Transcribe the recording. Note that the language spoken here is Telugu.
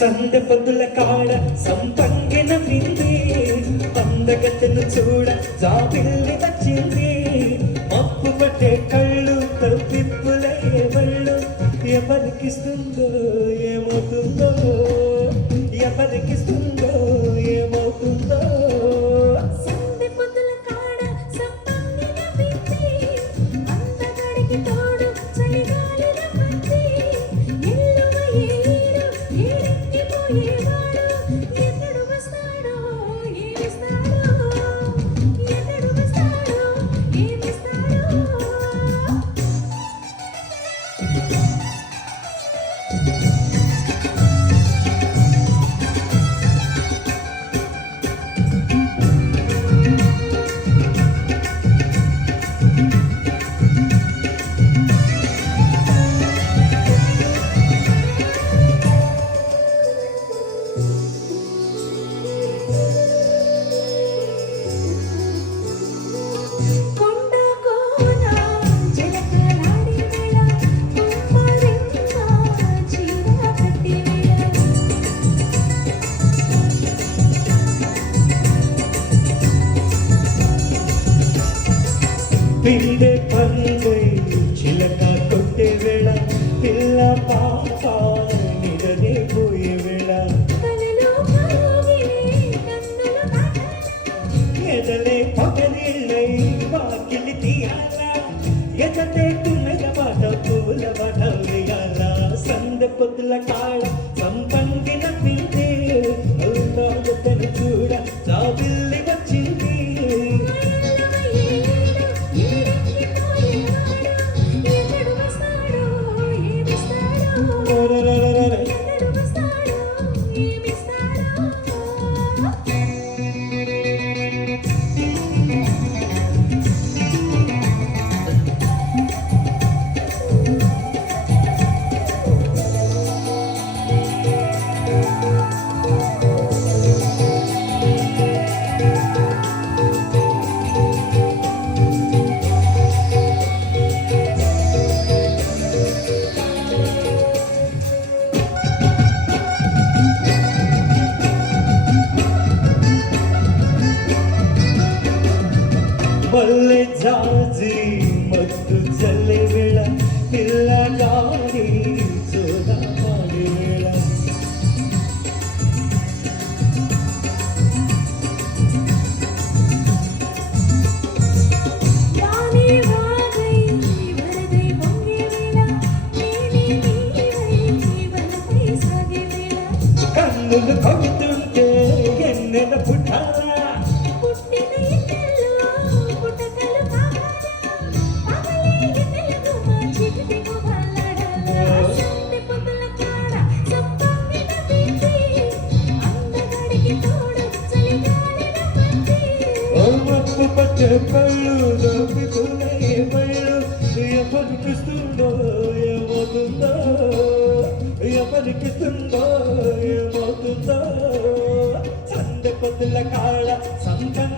సందె పొద్దుల కాడ సంపంగిన వింది అందగత్తెను చూడ జాబిల్లి వచ్చింది మప్పు పట్టే కళ్ళు తప్పిప్పులే బళ్ళు ఎవరికిస్తుందో ఏమవుతుందో ఎవరికిస్తుందో ఏమవుతుందో పిండే పండే చిలక కొట్టే వేళ పిల్ల పాప నిడనే పోయే వేళ ఎదలే పగలిళ్ళై వాకిలి తీయాల ఎదటే తున్నగ బాట పూల బాట వేయాల సందె పొద్దుల కాడ సంపంగిన పిండే అవుతాను చూడ జాబిల్లి వచ్చింది మల్లె జాజి మత్తు చల్లే వేళ పిల్లగాడి జోదా పాడే వేళ కన్నులు కొడుతుంటే ఎన్నెల పుట్టాలా మప్పు పట్టే కళ్ళు దొబ్బితులే బళ్ళు ఎవరికిస్తుందో ఏమవుతుందో ఎవరికిస్తుందో ఏమవుతుందో సందె పొద్దుల కాళ్ళ సంతం